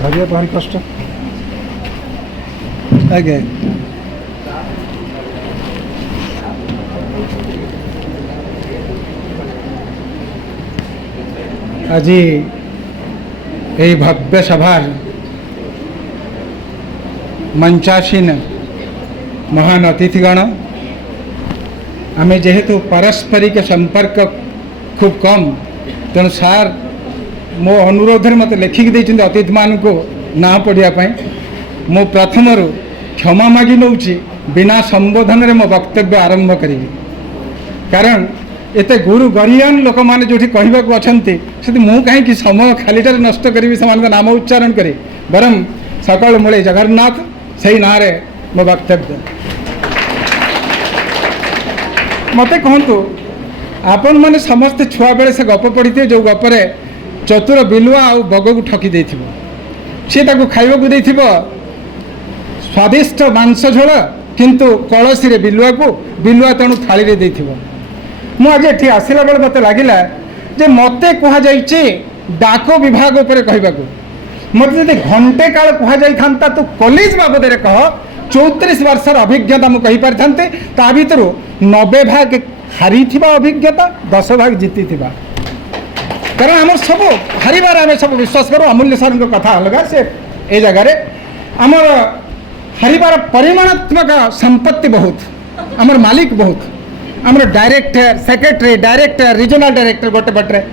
ଧରିବା ଭାରି କଷ୍ଟ ଆଜ୍ଞା। আজি এই ভব্য সভার मंचासीन महान अतिथिगण आमे जेहेतु पारस्परिक संपर्क खूब कम तेणु सार मो अनुरोध मत लिखिक देते अतिथि मान को ना पढ़ापी मु प्रथम क्षमा मागी नौ बिना संबोधन मो वक्तव्य आरंभ करी कारण एते गुरु गरियान लोक मैंने जो कहवाक अच्छा से मु कहीं समय खालीटार नष्ट करी से नाम उच्चारण करी बरम सकल मूले जगन्नाथ सही ना रे मो वक्तव्य मत कहतु आपण मैंने समस्ते छुआ बेले से गप पढ़ी थे जो गपर चतुर बिलुआ आउ बग को ठकी दे सी खाइबा को दे स्वादिष्ट मांस झोल किंतु कलसी रे बिलुआ तेणु थाली रे देथिबो। मु आज एठी आसिला बेले मते लागिला जे मते कहा जाइछि डाक विभाग उपरे कहबाकू मत जब घंटे काल कह जाता तो कॉलेज बाबद कह 34 वर्षर अभिज्ञता मुझे कहीपर ता भर 90 भाग हारी अभिज्ञता 10 भाग जीति कारण आम सब हारिबार आम सब विश्वास करूँ अमूल्य सर कथा अलग से ए जगार आमर हारिबार परिमाणात्मक संपत्ति बहुत आमर मालिक बहुत आमर director secretary director regional director गोटे पटे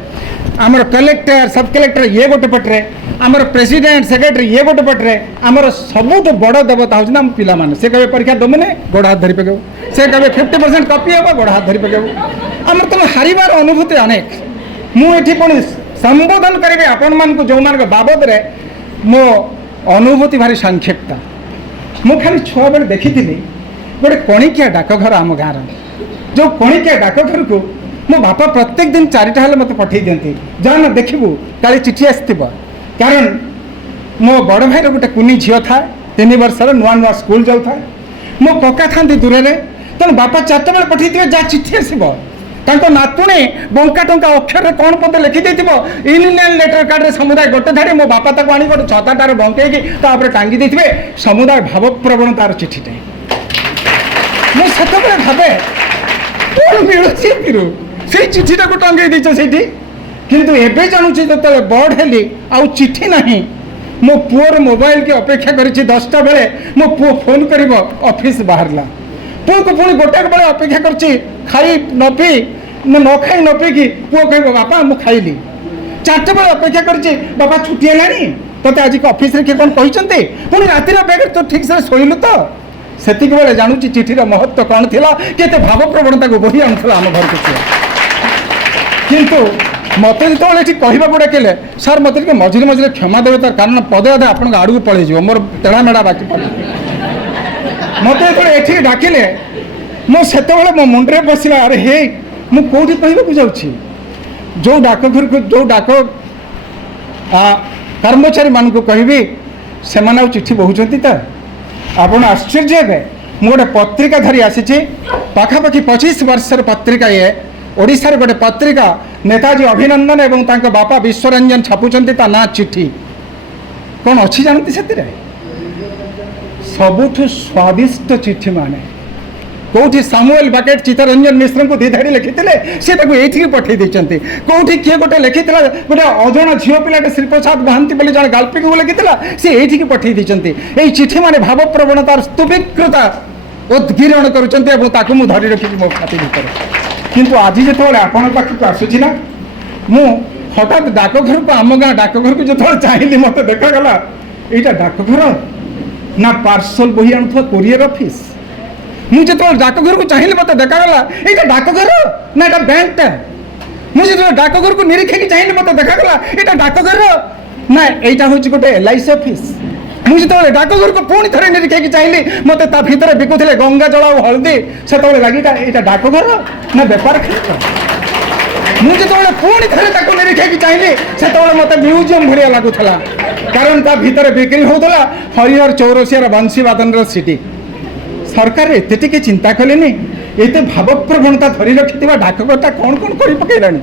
आमर कलेक्टर सब कलेक्टर ये गोटे पटे आमर प्रेसिडेंट सेक्रेटरी ये गोटे पटे आमर सबुठ बड़ देवता हूँ आम पिला से कहे परीक्षा दमुने गोड़ हाथ धरी पकेबू से कहे 50% कॉपी हे गोड़ हाथ धरी पकेबू आमर तुम हारिबार अनुभूति अनेक मुझे पुणी संबोधन करी आपण मान जो मान बाबद मो अनुभूति भारी संक्षिप्त मु खाली छुआ बेले देखी गोटे कणिकिया डाकघर आम गाँव जो कणिकिया डाकघर को मो बापा प्रत्येक दिन 4टा हेल्ले मत पठे दिखती जान देखू काली चिठी आसब कारण मो बड़ भाई गोटे कुनी झील था 3 वर्षर नुआ नुआ स्कूल जाऊ था मो कका था दूर में तेणु बापा 4टा बेले पठे जहाँ चिठी आसब नातुणी बंका टंका अक्षर कौन पद लिखि यूनियन लेटर कार्ड रे समुदाय गोटे धाड़ी मो बापा ताको आनी गोटे 6-7 बंकई टांगी देते समुदाय भाव प्रवणतार चिठीटे मुझे भावे कौन मिलू से चिठीटा को टंगे दीच से किंतु एबे जानूची जो बड़ हेली आउ चिठी नहीं मो पुअर मोबाइल की अपेक्षा कर 10टा बेले मो पुओ फोन कर ऑफिस बाहरला पुओ को पुणी गोटे बेले अपेक्षा कर खाई न पी न खाई न पी कि पुओ कह बापा मु खाइली 4टा बेले अपेक्षा कर बापा छुट्टी है तो आज ऑफिस रे कौन कहते पुणी रातिर अपेक्षा तो ठीक से शोलु तो सेति बेले जानूची चिठीर महत्व कौन थिला केते भाव प्रवणता को बोही आनुला आम घर को किंतु मत जो कहवा डाकिले सार मत मझे मझे क्षमा देवे तार कारण पदे अधे आप आड़ को पलि मोर टेढ़ा मेढ़ा बाकी पड़े मत जो डाकिले मुझे मो मुंडे बसला अरे हे मुझे कहवाक जाऊँगी जो डाकघर को जो डाक कर्मचारी मान को कहबी से चिठी बहुंट तो आपड़ आश्चर्य हे मु गोटे पत्रिका धरी आसी पाखापाखि 25 वर्षर पत्रिका ये ओडिशार गोटे पत्रिका नेताजी अभिनंदन एवं तांको बापा विश्वरंजन छापुचंती ता ना चिठी कौन अच्छी जानती से सबुठ स्वादिष्ट चिठी माने कौटी सामुएल बाकेट चित्तरंजन मिश्र को 2 धाड़ी लिखी सी ये पठे देते कौटी किए गोटे लिखी गोटे अजणा झील पिलाटे श्रीप्रसाद महांती बोली जन गाल्पिक को लिखी सी ये पठे देते यही चिठी माने भाव प्रवणतार स्तुभिकृता उद्गीरण कर मुझे धरी रखी मो छाती भर किंतु आज जो आपण पाखक आसूची ना मु हठात डाकघर को आम गाँ डाकघर को जो चाहिए मत देखागला यहाँ डाकघर ना पार्सल बही आणुवा कोरियर ऑफिस मुझे जो डाकघर को चाहिए मत देखागला यहाँ डाकघर ना यहाँ बैंकटा मुझे जो डाकघर को निरीक्षे चाहिए मत देखागला यहाँ डाकघर ना यहाँ हूँ गोटे LIC ऑफिस मुझे जो डाकघर को पुणी थे निरीक्षे चाहिए मत भितर बिकुले गंगा जल और हलदी से लगे यहाँ डाकघर ना बेपार मुझे जो पुणी थे निरीक्षे चाहिए से मत म्यूजियम भाया लगुला कारण ता भितर बिक्री होता हरिहर चौरसियार बंशीवादन सिटी सरकार एत चिंता कले एत भाव प्रवणता धरी रखि डाकघरटा कौन कौन कर पकईलानी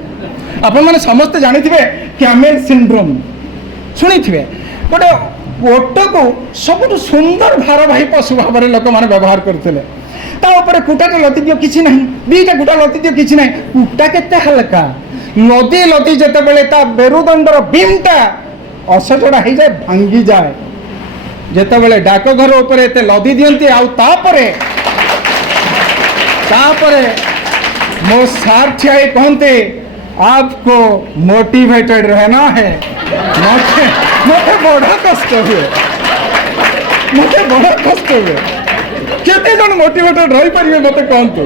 आपण मैंने समस्ते जानी कैमेल सिंड्रोम शुणी थे गोटे ओट को सब सुंदर भारवाही पशु भाव में लोक मैंने व्यवहार करते कुटाटे लदी दियो किसी ना दीटा कुटा लदी दियो किसी ना कुटा के हल्का लदी लदी जिते बड़े मेरुदंडर बीमटा असजड़ा हो जाए भांगी जाए जिते बड़े डाकघर उपर एत लदी दियंती आउे मो सार ठिया कहते आपको मोटिवेटेड रहना है मत बड़ा कष्ट हुए मत बड़ा कष्ट हुए केते जन मोटिवेटेड रही पारे मत कहतु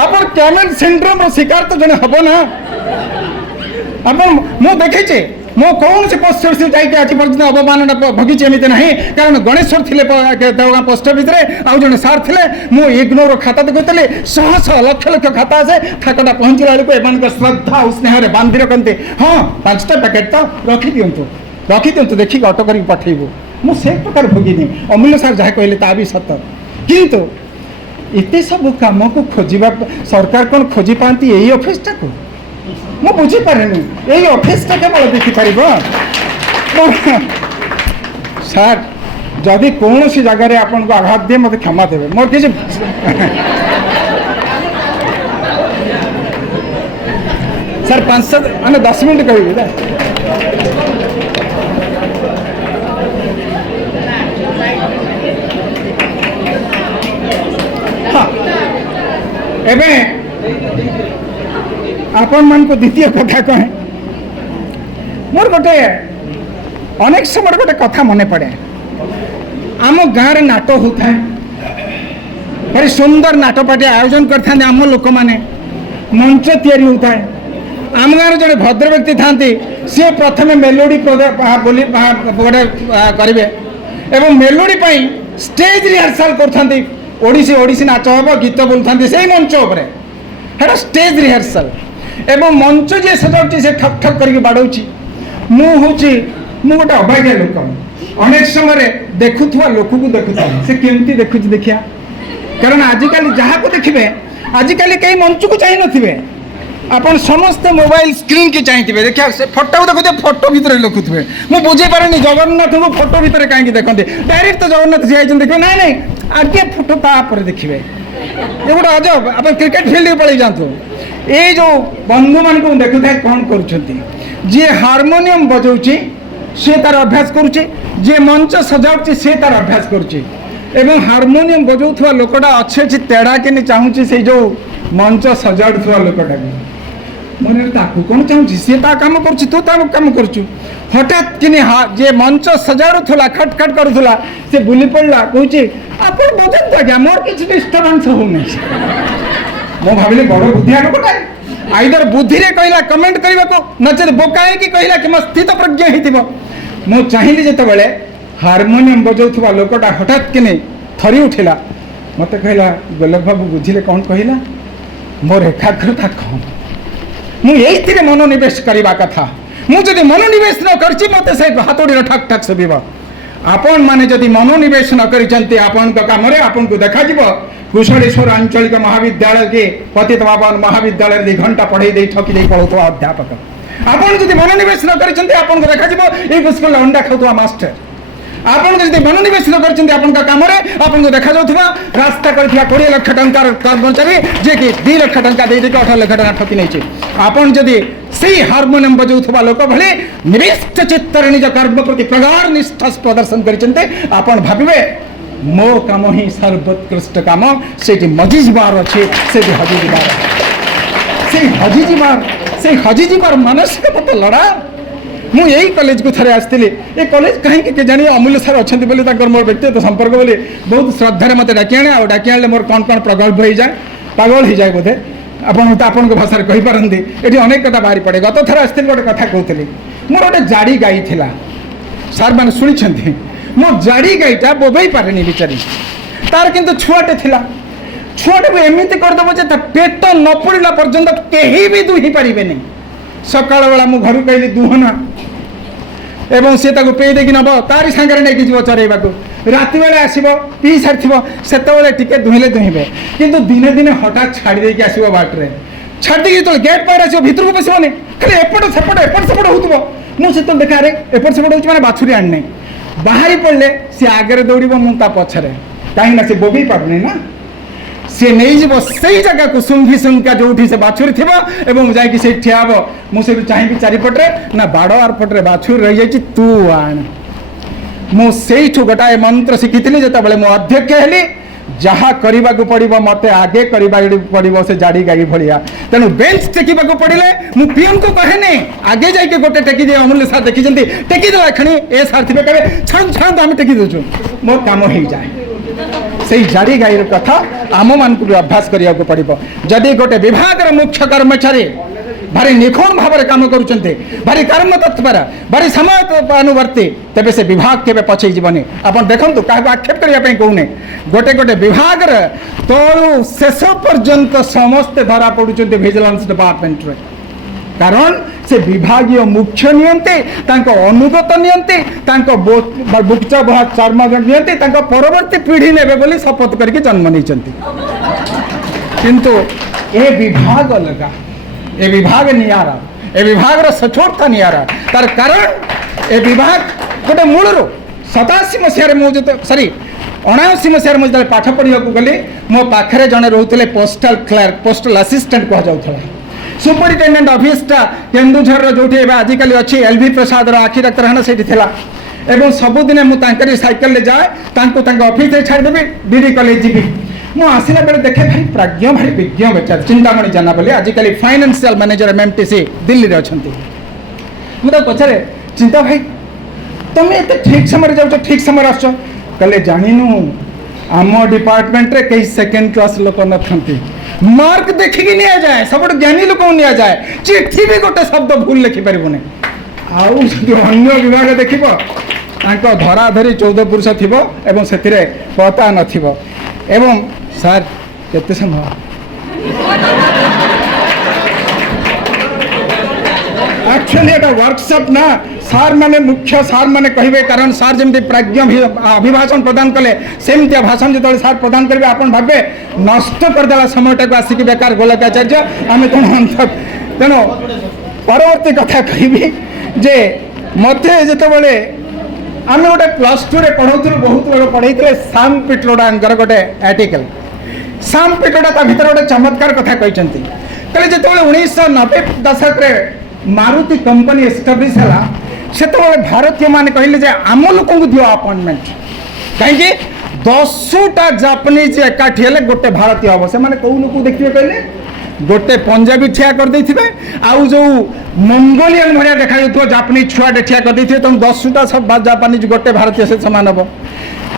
आप कैमेल सिंड्रोम शिकार तो जन हम ना आप देखे मो कौन से पोस्ट ऑफिस जाके आज पर्यटन अवमानना भोगी एमती ना कारण गणेश्वर थे देवगाँ पोस्ट ऑफिस आउ जन सार थे मुझे इग्नोर खाता देखुली शह शह लक्ष लक्ष खाता आसे ठाकटा पहुँचला बेलू श्रद्धा और स्नेह बांधि रखते हाँ 5टा पैकेट तो रखी दिंतु देखिए अटो कर पठेबू मुझे प्रकार भोगिनी अमूल्य सार जहाँ कहले ता भी सत किंतु एत सब कम को खोजा सरकार कौन खोजी पाती यही ऑफिसटा को मु बुझीपारे यही ऑफिसटा केवल देखिपर सार जदि कौन सी जगह आपन को आघात दिए मत क्षमा देवे मोर किसी सर 5 मैंने 10 मिनट कह हाँ एवं आपण मान को द्वितीय कथा कहे मोर गोटे अनेक समय गोटे कथा मन पड़े आम गाँव नाट होता है भारी सुंदर नाटपाटी आयोजन करते आम लोक मैंने मंच तैयारी होता है आम गाँव जड़े भद्र व्यक्ति था सी प्रथम मेलोडी बोली गोटे करेंगे एवं मेलोडी स्टेज रिहर्साल करते ओडिसी ओडिसी नाच हम गीत बोलता से मंच उपर स्टेज रिहर्साल एवं मंच जी सजाऊँ से ठक ठक करके बाड़ौची मुझे गोटे अभाग्य लोक अनेक समय देखुवा लोक को देखुता से केमती देखुच देखिया कारण आजिकल जहाँ को देखिए आजिकल कई मंच को चाह नथिबे अपन समस्त मोबाइल स्क्रीन की चाहिए देखिए से फोटो देखुते फोटो भितर लिखुवे मुझे बुझे पारे जगन्नाथ को फोटो भितर कहीं देखते डायरेक्ट तो जगन्नाथ जी आई देखिए ना नहीं आगे फोटो तापर देखिए ये गोटे अजब आप क्रिकेट फील्ड पलि जातु ये जो बंधु मान को देखुता कौन कर हारमोनियम बजाऊँगी सी तार अभ्यास करुचे जी मंच सजाऊँगी सी तार अभ्यास करुचे एवं हारमोनियम बजाऊा लोकटा अच्छे अच्छे तेड़ा के चाहूँगी से जो मंच सजाड़ुवा लोकटा मन कौन चाहूँगी सी काम कर तू काम कर हठात कि जे मंच सजाड़ूला खटखट करूला से बुली पड़ा कहे आप बजातु आज्ञा मोर किसी डिस्टर्बांस होना मु भाविली बड़ बुद्धिया लोकटा आइदर बुद्धि रे कहला कमेंट करने को नचेत बोकाए कि कहला कि स्थित प्रज्ञ हो चाहिए जिते बड़े हारमोनियम बजाऊा लोकटा हठात कि थरी उठिला मत कहला गोलक बाबू बुझिले कौन कहला मोर एकाग्रता कम मुझे मनोनिवेश करने कथा मुझे मनोनिवेश न कर मत से हाथोड़ी ठक ठक शुभ आपण मैंने जदि मनोनिवेश न कर आपण कम आपन को देखा कुशलेश्वर आंचलिक महाविद्यालय के पतित पावन महाविद्यालय 2 घंटा पढ़े दे ठकी दे पढ़ाऊा अध्यापक आपन जदि मनोनिवेश न कर देखा स्कूल अंडा खाऊा मास्टर आपन जब मनोनिवेश न कर कम आपको देखा जाऊा रास्ता कर 20 लाख टंकार कर्मचारी जे कि 2 लाख टंका दे 18 लाख टका ठकी नहीं आपन जदि से हारमोनियम बजाऊा लोक भले निविष्ट चित्तर निज कर्म प्रति प्रगाढ़ निष्ठा प्रदर्शन कर भावे मो काम ही सर्वोत्कृष्ट काम से मजिजार अच्छे से हजिजार मानसिकता तो लड़ा मुझे यही कॉलेज को थे आसती ये कॉलेज कहीं जानी अमूल्य सार अच्छा मोर व्यक्तिगत संपर्क बोली बहुत श्रद्धार मत डाकी आने और डाकी आने मोर कौन कौन प्रगल्भ हो जाए पागल हो जाए बोधे आपन भाषा कहींपारती ये अनेक कथा बाहरी पड़े गत थर आसती गोटे कथा कहती मोर गोटे जाड़ी गाई थी सार मैंने शुणी मो जाड़ी गाईटा बोबई पारे बेचारी तार किंतु छुआटे थिला छुआटे को एमती करदेव जे पेट न पड़ा पर्यंत कहीं भी दुही पारे नहीं सकाल बेला मु घर कहली दुहना एवं सी पे देखी नब तारी सांगे नहीं जीव चरइबा राति बेले आसब पी सारी से टिके दुहिले दुहे किंतु दिने दिने हठात छाड़ी देकी आसो बाटे छाड़ी जो गेट पाखे आस भितर को पशुनि खाली एपट सेपट होता मुझे देखा अरे एपट सेपट हो मैंने बाछुरी आने बाहरी पड़े सी आगे दौड़ मुझे पछरे कहीं से बोबी पारनी ना सी नहीं जीव से जगह को सुंघी सुंघा जो से बाछुरी थी जाकि ठिया हे मुझे चाहिए चारिपटे ना बाड़ आर पटे बाछुरी रही जाए तू आण मुझे गोटाए मंत्र शिखी जो मो अध्यक्ष हेली जहाँ करने को पड़ो मत आगे पड़ो से जाड़ी गाई भाया तेणु बेंच टेकवा पड़े मु पीएम को कहे आगे जाके गोटे टेकी दे अमूल्य सार देखी टेकीदेला खणी ए सार थे कहे छाण छाण आम टेकी दौचु मोर कम हो जाए से जाड़ी गाई कथा आम मान भी अभ्यास करने को पड़ो जदि गोटे विभाग मुख्य कर्मचारी भारी निखुण भाव में कम करुँच भारी कर्म तत्पर भारी समय अनुवर्ती तेरे से विभाग के पछे जीवनी आप देखो क्या आक्षेप करने कहूने गोटे गोटे विभाग तलु शेष पर्यंत समस्ते धरा पड़ुंट विजिलेंस डिपार्टमेंट कारण से विभागीय मुख्य नियंते अनुगत नियंते बुक्च चर्म नियंते परवर्ती पीढ़ी ने बोली शपथ करके जन्म नहीं किंतु ए विभाग लगा ए विभाग नियारा ए विभाग सचोटता नियारा तार कारण ए विभाग गोटे मूल 87 मसीह मुझे सरी 79 मसीह मुझे पाठ पढ़ा गली मो पाखे जड़े रोते पोस्टाल क्लर्क पोस्टाल असिस्टेंट कहुला सुपरिटेडेंट ऑफिसटा केन्दुझर जो आजिकल अच्छी एलवी प्रसाद आखि डाक्तखाना से सबुदिन मुझे साइकेल जाए ऑफिस छाड़देवी डीडी कॉलेज जी मु आसला बेले देखे भाई प्राज्ञ भाई विज्ञ बेचार चिंतामणि जाना बोली आजिकल फाइनेंशियल मैनेजर एमएमटीसी दिल्ली रे अछंती मुझे पचारे चिंता भाई तुम्हें एत ठीक समय जाओ ठीक समय आस कले जानिनु आम डिपार्टमेंट रे कई सेकेंड क्लास लोक नथंती मार्क देखिकी निया जाए सब ज्ञानी लोक निया जाए चिट्ठी भी गोटे शब्द भूल लिखि पारिबोने आउ अन्य विभाग देखिबो तांको धराधरी 14 पुरुष थिबो एवं सेतिरे पता नथिबो एवं सर केते समय एक्चुअली एटा वर्कशॉप ना सार माने मुख्य सार माने कहिबे कारण सार जेमति प्राज्ञ अभिभाषण प्रदान कले सेमति भाषण जो सार प्रदान करिवे आपन भाबे नष्ट कर देला समयटा को आसिक बेकार गोलकाचार्य आमे कोन तेनो परवर्ती कथा कहिबी जे मते जेते बेले आमे गोटे +2 रे पढौथुल बहुत लोग पढैतले साम पिटलोडांगर गोटे आर्टिकल साम पिटलोडा ता भीतर गोटे चमत्कार कथा कहिसंती कले जेते 1990 दशक रे मारुति कंपनी एस्टाब्लिश है से भारतीय मान कहले जे आम लोक दियो अपॉइंटमेंट कहीं 10टा जापानीज एकाठी हेले गोटे भारतीय हम से मैंने कौ लोक देखिए कहले गोटे पंजाबी ठिया कर देथिबे आउ जो मंगोलियन भरिया देखा जाउथो जापानीज छुआटे ठिया कर देथिबे तुम 10टा सब जापानीज गोटे भारतीय से समान हम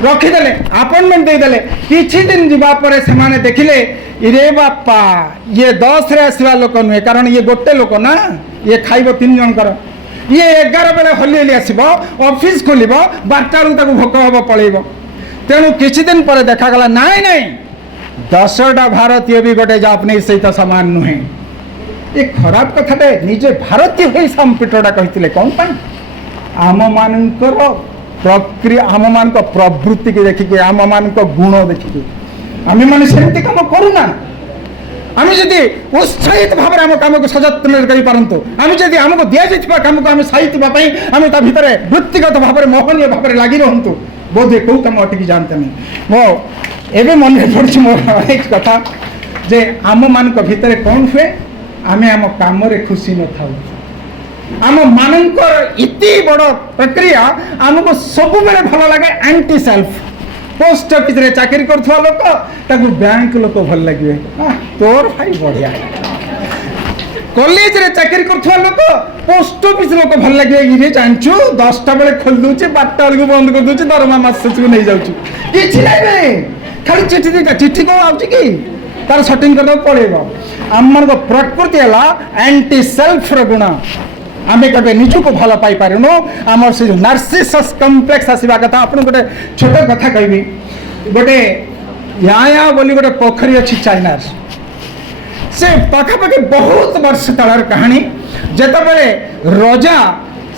रखीदे अपॉइंटमेंट देदेले किछि दिन जीवा परे से माने देखिले इरे बापा ये 10 रे आसवा लोक नुहे कारण ये गोटे लोक ना ये खाइब 3 जनकर ये 11 बेले हली हली आसब ऑफिस खोल 12 बेलू भोक हम पलैब तेणु किछि दिन पर देखागला नाई नाई 10टा भारतीय भी गोटे जापानीज सहित सामान नुहे ये खराब कथाटे निजे भारतीय हो संपिटोटा कहते कौन आम मानकर प्रक्रिया आम मान प्रवृत्ति की देखिए आम मान गुण देखिए आम मैंने सेमती कम करूना आम जदि उत्साहित भाव में आम कम को सजत्न करूँ आम जदि आमको दि जाइए कम को आम साइवाई आम ता भर वृत्तिगत भाव में मोहनीय भाव में लगी रुँ बोधे कौ कम अटकी जानते नहीं मो एवं मन पड़ी मोर एक कथा जे आम मान भितर कौन हुए आम आम कम खुशी न था आम मानकर इति बड़ प्रक्रिया आमको सब बेले भल लगे एंटी सेल्फ पोस्ट ऑफिस रे चाकरी करथुवा लोक ताकू बैंक लोक भल लगे तोर भाई बढ़िया कॉलेज रे चाकरी करथुवा लोक पोस्ट ऑफिस लोक भल लगे ये जानचु 10टा बेले खोल दूची 12टा बेले बंद कर दूची दरमा मास से नहीं जाउची किछि नै बे खाली चिट्ठी देता चिट्ठी को आउची की तार सेटिंग कर पड़ेगा आम प्रकृति है एंटी सेल्फ गुण आम कभी निजक भल पाई पारूँ आम से नार्सिसस कम्प्लेक्स आसवा कथा आप गोटे छोट कथा कहबी गोटे याया बोली गोटे पोखरी अच्छी चाइना से पाखापाखि बहुत वर्ष तलर कहानी जितेबाला रजा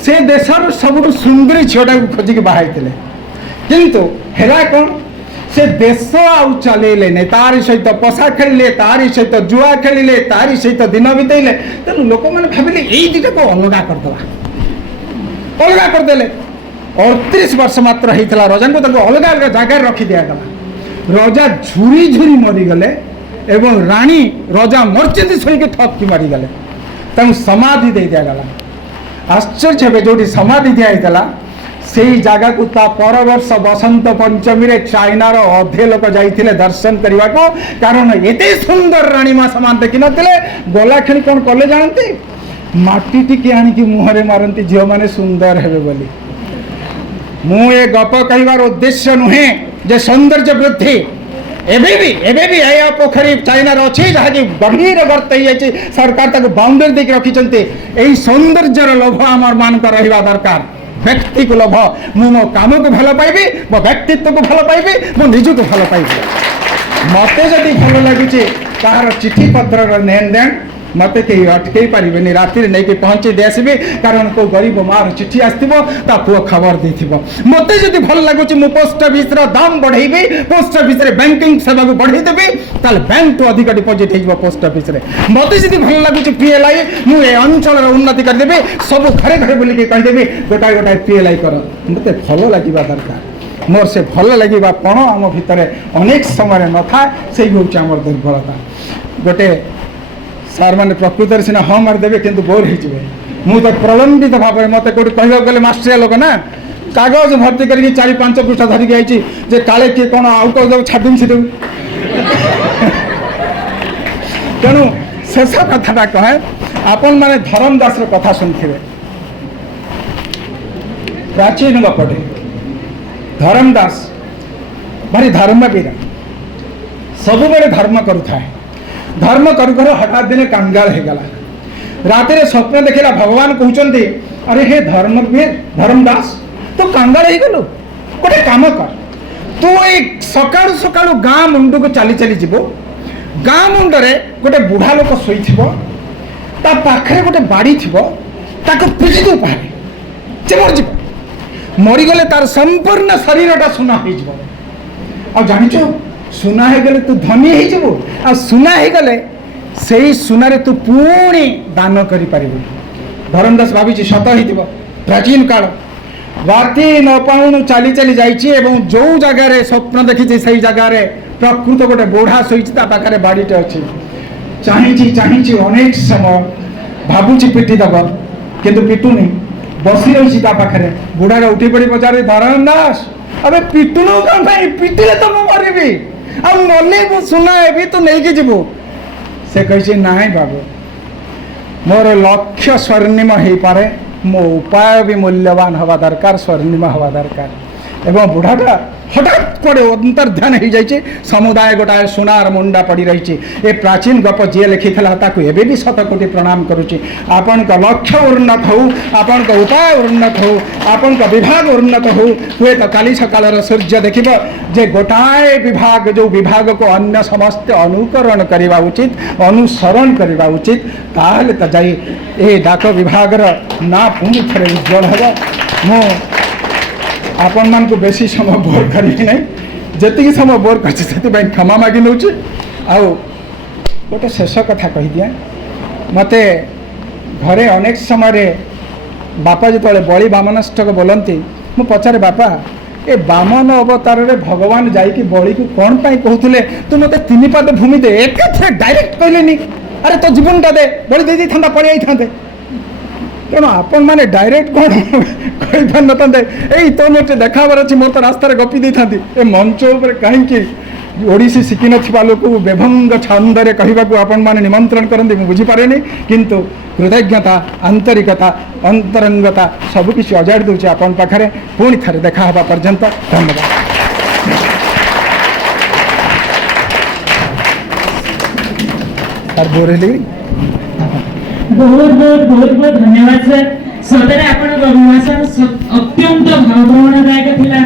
से देशर सब सुंदरी झीटा खोजिक बाहर किंतु है कौन से देश आउ चलेले नहीं तारी सहित पशा खेलिले तारी सहित जुआ खेलिले तारी सहित दिन बितेले तेणु लोक मैंने भाविले यही दुटा को अलगा करदे अलगा करदेले 38 वर्ष मात्र होता रजा को अलग अलग जगार रखी दिगला रजा झुरी झुरी मरीगले एवं राणी रजा मर्चेंट शोक ठपकी मरीगले तेणु समाधि दे दिगला आश्चर्य जो समाधि दिखाई से जगह को ता पर वर्ष बसंत पंचमी रे चाइनार अधे लोक जाइथिले दर्शन करने को कारण एते सुंदर राणी माँ समान देखी नथिले गला खेणी कौन कले जानते माटी टिके आनिकी मुहरे मारती झील मैंने सुंदर हेबे बोली मु ए गप कहबार उद्देश्य नुहे जे सौंदर्य वृद्धि एबे भी या पोखरी चाइनार अच्छी जहाँकि गभीर गर्त हो सरकार ताको बाउंडरी देख रखी सौंदर्यर लोभ आम मान रहा दरकार व्यक्ति को लोभ मु मो काम को भल पाइबी मो व्यक्तित्व को भल पाइबी मो निज को भल पाइबी मत जदि भल लगुचे तार चिठी पत्र लेन देन मत कहीं अटकई पारे राति नहीं कि पहुँचे दे आसबे कारण को गरीब मार चिठी आसो ता पुओ खबर दे मत जदि भल लगुच मु पोस्ट ऑफिस दाम बढ़ेबी पोस्ट ऑफिस बैंकिंग सेवा को बढ़ेदेवी ताल बैंक तो अधिक डिपोजिट हो पोस्ट ऑफिस मत जदि भल लगुच पीएलआई मुझे अंचल उन्नति करदेवी सब घरे घरे बुलिक कहीदेवी गोटाए गोटाए पीएलआई कर मत भल लगे दरकार मोर से भल लगे पण आम भितर अनेक समय न था से हूँ आम दुर्बलता गोटे सार मैंने प्रकृत सीना हाँ मारिदेवे कि बोर हो तो प्रलंबित भाव में मत कौट कह गले मास्टरिया लोक ना कागज भर्ती करके 4-5 पृष्ठ धरिकी आई जे काले किए कौन आउ कह छाड़ी छीटू तेणु शेष कथा कहे आपण मैंने धरमदास कथा शुणुवे प्राचीन गपटे धरमदास भारी धर्मवीर सब बड़े धर्म करुए धर्म करू कर हठात दिने कंगाल हो गला रात स्वप्न देखला भगवान कहते अरे हे धर्मवीर धर्मदास तो कंगाल हो गलु गोटे काम कर तू एक सकाळु सकाळु गाँ मुंड को चली चली जीव गाँ मुंडरे गोटे बुढ़ा लोक शोई ता पाखरे गोटे बाड़ी थी पिटी दे पारे से मरज मरीगले तार संपूर्ण शरीरटा सुना हो जान सुना हो गले तू धनी हो सुना हो गले से सुना तू पुणी दान कर धरमदास भावी सत हो प्राचीन काल राति न पाउनु चली चली जाइए जो जगार स्वप्न देखी से जगार प्रकृत गोटे बुढ़ा शोई पाखे बाड़ीटे अच्छी चाही अनेक समय भावुची पिटिदेव किंतु पिटुनी बसी रही पाखे बुढ़ा उठी पड़ी पचारे धरमदास अबे पिटुनु कौन पिटिले तो मरबी मल्ले सुना है तू नहीं जीवु से कही ना बाबू मोर लक्ष्य स्वर्णिम हो पारे मो उपाय भी मूल्यवान हवा दरकार स्वर्णिम हवा दरकार एवं बुढ़ाटा हठात कड़े अंतर ध्यान हो जाए समुदाय गोटाए सुनार मुंडा पड़ रही ए प्राचीन गप जी लिखी एवं भी शतकोटि प्रणाम करुच्ची आपण लक्ष्य उन्नत हो आपण उपाय उन्नत हो आपण विभाग उन्नत हो हुए तो काली सकाल सूर्य देख जे गोटाए विभाग जो विभाग को अन्य समस्त अनुकरण करवा उचित अनुसरण करवा उचित ताहले तो जाई ए डाक विभाग ना पुणी थे उज्जवल हम आपण मान को बेसी समय बोर करी ना जी समय बोर कर क्षमा मागी नौ गोटे शेष कथा कही दिए मत घरे अनेक समय बापा जो बलि बामनष्टक बोलती मु पचारे बापा ए बामन अवतार रे भगवान जाइकी बलि को कौन पाई कहते तू मत 3 पाद भूमि दे एक डायरेक्ट कहलेनी अरे तो जीवनटा दे बलि दे था पड़े था तेणु आपण मैंने डायरेक्ट कौन कही पार न यही तो मोटे देखाबार अच्छी मोर तो रास्तार गपी दे था मंच उपर कहीं ओडिसी शिखि ना लोक बेभंग छंदे कहवाक आपण मैंने निमंत्रण करते मुझे बुझीपारे किंतु कृतज्ञता आंतरिकता अंतरंगता सबकिछ अजाड़ी दूचे आपण पाखे पुणी थे देखा पर्यंत धन्यवाद। सर बोर बहुत बहुत धन्यवाद सर सतरे आपण अत्यंत भावनादायक थिला।